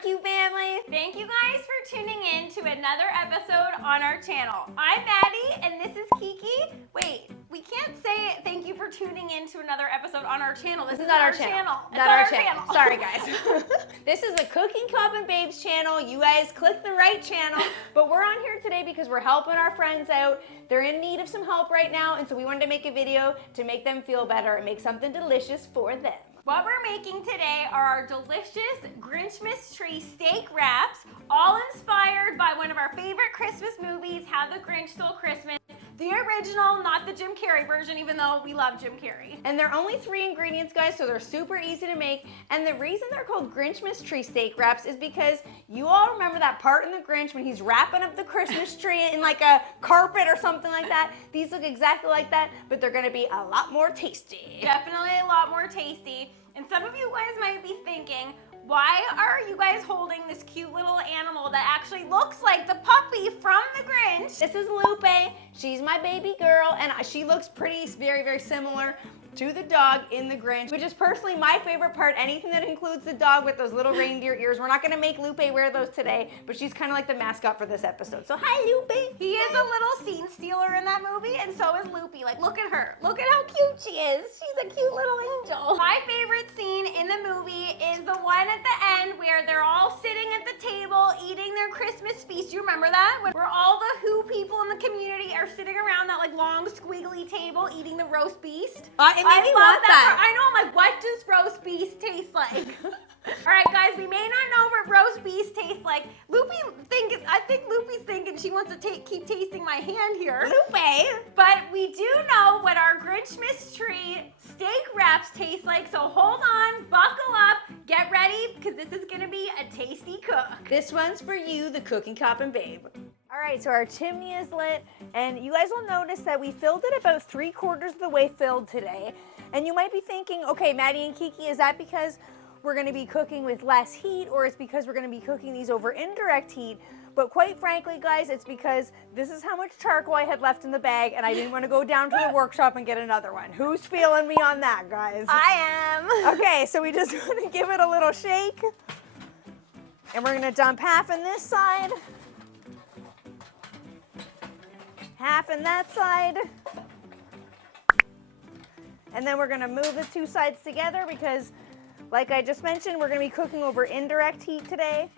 barbecue family. Thank you guys for tuning in to another episode on our channel. I'm Maddie and this is Kiki. Wait, we can't say thank you for tuning in to another episode on our channel. This is not our channel. Not our channel. Sorry guys. This is the Cooking Cup and Babes channel. You guys clicked the right channel, but we're on here today because we're helping our friends out. They're in need of some help right now, and so we wanted to make a video to make them feel better and make something delicious for them. What we're making today are our delicious Grinchmas tree steak wraps, all inspired by one of our favorite Christmas movies, How the Grinch Stole Christmas. The original, not the Jim Carrey version, even though we love Jim Carrey. And they're only 3 ingredients, guys, so they're super easy to make. And the reason they're called Grinchmas tree steak wraps is because you all remember that part in the Grinch when he's wrapping up the Christmas tree in like a carpet or something like that. These look exactly like that, but they're gonna be a lot more tasty. Definitely a lot more tasty. And some of you guys might be thinking, why are you guys holding this cute little animal that actually looks like the puppy from the Grinch? This is Lupe. She's my baby girl, and she looks very, very similar to the dog in the Grinch, which is personally my favorite part. Anything that includes the dog with those little reindeer ears. We're not gonna make Lupe wear those today, but she's kind of like the mascot for this episode. So hi, Lupe. He is a little scene stealer in that movie, and so is Loopy. Like, look at her. Look at how cute she is. She's a cute little angel. My favorite scene in the movie is the one at the end where they're all sitting at the table eating their Christmas feast. You remember that? Where all the Who people in the community are sitting around that like long squiggly table eating the roast beast. It made me want that. I know, I'm like, what does roast beast taste like? All right, guys, we may not know what roast beast tastes like. I think Loopy's thinking she wants to keep tasting my hand here. Lupe. But we do know what our Grinchmas tree steak wraps taste like, so hold on, buckle up, get ready, because this is gonna be a tasty cook. This one's for you, the Cooking Cup and Babe. All right, so our chimney is lit, and you guys will notice that we filled it about 3/4 of the way filled today. And you might be thinking, okay, Maddie and Kiki, is that because we're gonna be cooking with less heat, or it's because we're gonna be cooking these over indirect heat? But quite frankly, guys, it's because this is how much charcoal I had left in the bag, and I didn't want to go down to the workshop and get another one. Who's feeling me on that, guys? I am. Okay, so we just want to give it a little shake. And we're gonna dump half in this side, half in that side. And then we're gonna move the 2 sides together because, like I just mentioned, we're gonna be cooking over indirect heat today.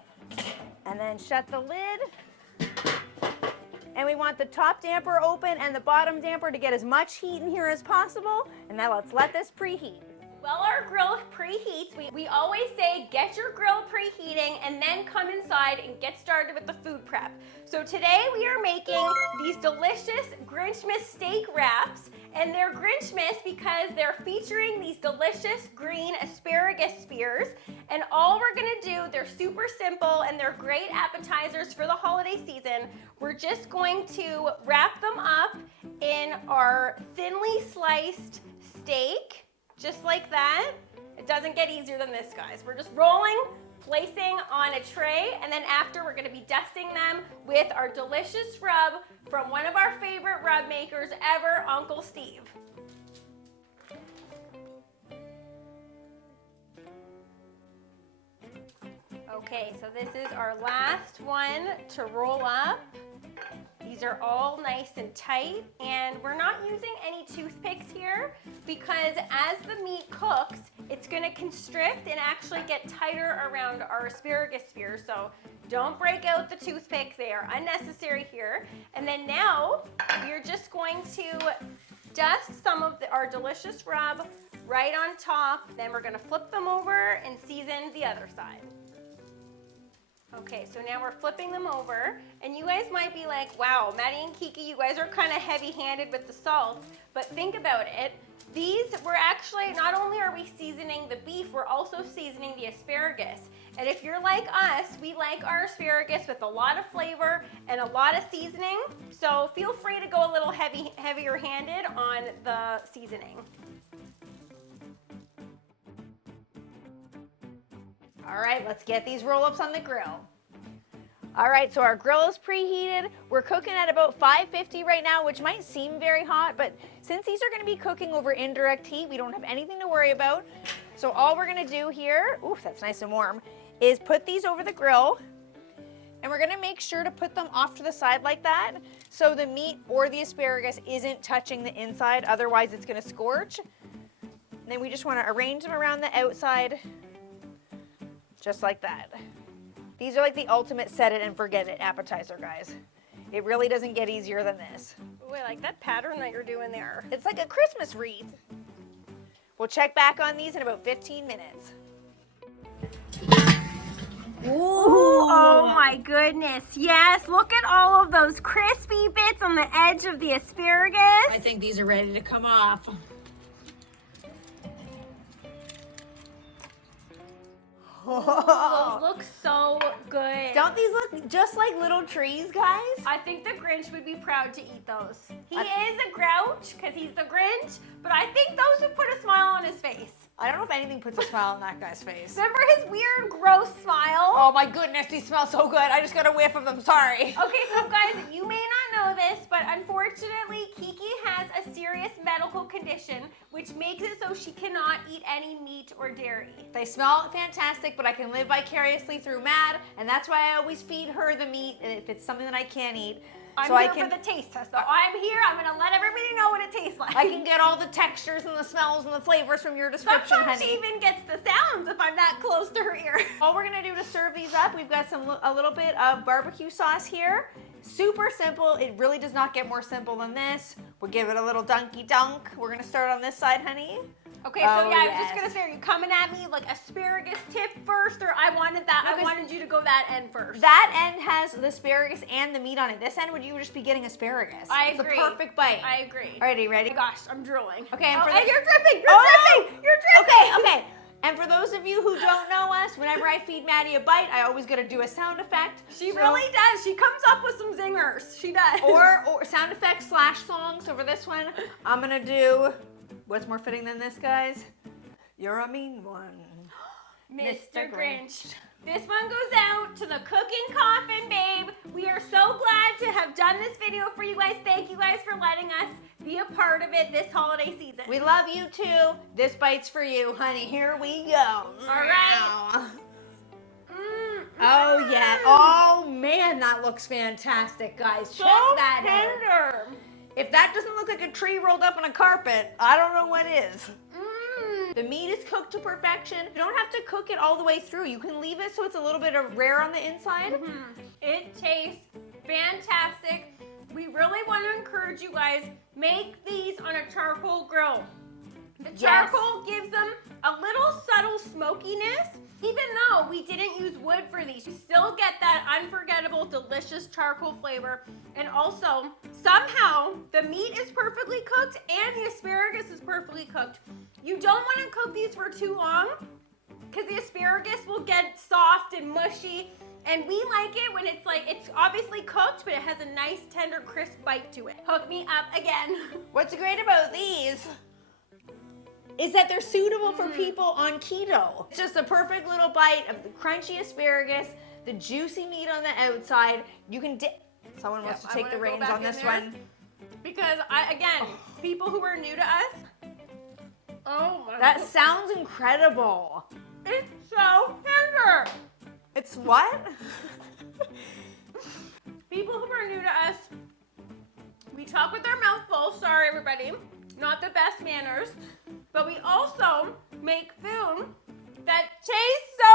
And then shut the lid. And we want the top damper open and the bottom damper to get as much heat in here as possible. And now let's let this preheat. While our grill preheats, we always say get your grill preheating and then come inside and get started with the food prep. So today we are making these delicious Grinchmas steak wraps, and they're Grinchmas because they're featuring these delicious green asparagus spears. And all we're gonna do, they're super simple and they're great appetizers for the holiday season. We're just going to wrap them up in our thinly sliced steak. Just like that. It doesn't get easier than this, guys. We're just rolling, placing on a tray, and then after we're gonna be dusting them with our delicious rub from one of our favorite rub makers ever, Uncle Steve. Okay, so this is our last one to roll up. These are all nice and tight, and we're not using any toothpicks here because as the meat cooks, it's gonna constrict and actually get tighter around our asparagus spears. So don't break out the toothpicks, they are unnecessary here. And then now, we're just going to dust some of our delicious rub right on top. Then we're gonna flip them over and season the other side. Okay, so now we're flipping them over, and you guys might be like, wow, Maddie and Kiki, you guys are kind of heavy-handed with the salt, but think about it. We're actually, not only are we seasoning the beef, we're also seasoning the asparagus. And if you're like us, we like our asparagus with a lot of flavor and a lot of seasoning, so feel free to go a little heavier-handed on the seasoning. All right, let's get these roll-ups on the grill. All right, so our grill is preheated. We're cooking at about 550 right now, which might seem very hot, but since these are gonna be cooking over indirect heat, we don't have anything to worry about. So all we're gonna do here, ooh, that's nice and warm, is put these over the grill, and we're gonna make sure to put them off to the side like that so the meat or the asparagus isn't touching the inside, otherwise it's gonna scorch. And then we just wanna arrange them around the outside, just like that. These are like the ultimate set it and forget it appetizer, guys. It really doesn't get easier than this. Ooh, I like that pattern that you're doing there. It's like a Christmas wreath. We'll check back on these in about 15 minutes. Ooh, oh my goodness. Yes, look at all of those crispy bits on the edge of the asparagus. I think these are ready to come off. Those look so good. Don't these look just like little trees, guys? I think the Grinch would be proud to eat those. He is a grouch because he's the Grinch, but I think those would put a smile on his face. I don't know if anything puts a smile on that guy's face. Remember his weird, gross smile? Oh my goodness, these smell so good. I just got a whiff of them, sorry. Okay, so guys, you may not know this, but unfortunately, Kiki has a serious medical condition, which makes it so she cannot eat any meat or dairy. They smell fantastic, but I can live vicariously through Mad, and that's why I always feed her the meat if it's something that I can't eat. I'm so here I can, for the taste test, though. I'm here. I'm going to let everybody know what it tastes like. I can get all the textures and the smells and the flavors from your description, Sometimes honey. she even gets the sounds if I'm that close to her ear. All we're gonna do to serve these up, we've got a little bit of barbecue sauce here. Super simple. It really does not get more simple than this. We'll give it a little dunky dunk. We're gonna start on this side, honey. Okay, so Oh, yeah, I was yes. just gonna say, are you coming at me like asparagus tip first, or I wanted that? I wanted you to go that end first. That end has the asparagus and the meat on it. This end would you just be getting asparagus. I It's agree. a perfect bite. I agree. Alrighty, ready? Oh my gosh, I'm drooling. Okay, and oh, for and the- you're dripping. You're Oh, no! dripping. You're dripping. Okay. And for those of you who don't know us, whenever I feed Maddie a bite, I always gotta do a sound effect. She really does. She comes up with some zingers. She does. Or sound effects / song. So for this one, I'm gonna do, what's more fitting than this, guys? You're a mean one. Mr. Grinch. This one goes out to the cooking coffin, babe. We are so glad to have done this video for you guys. Thank you guys for letting us be a part of it this holiday season. We love you too. This bite's for you, honey. Here we go. All right. Oh yeah. Oh man, that looks fantastic, guys. So Check that out. tender. If that doesn't look like a tree rolled up on a carpet, I don't know what is. The meat is cooked to perfection. You don't have to cook it all the way through. You can leave it so it's a little bit of rare on the inside. It tastes fantastic. We really want to encourage you guys, make these on a charcoal grill. The charcoal gives them a little subtle smokiness. Even though we didn't use wood for these, you still get that unforgettable, delicious charcoal flavor. And also, somehow, the meat is perfectly cooked and the asparagus is perfectly cooked. You don't want to cook these for too long because the asparagus will get soft and mushy. And we like it when it's like, it's obviously cooked, but it has a nice, tender, crisp bite to it. Hook me up again. What's great about these is that they're suitable for people on keto. It's just a perfect little bite of the crunchy asparagus, the juicy meat on the outside. You can dip. Someone wants to take the reins on this one. Because people who are new to us, oh my That sounds incredible. it's so tender. It's what? People who are new to us, we talk with our mouth full. Sorry, everybody. Not the best manners. But we also make food that tastes so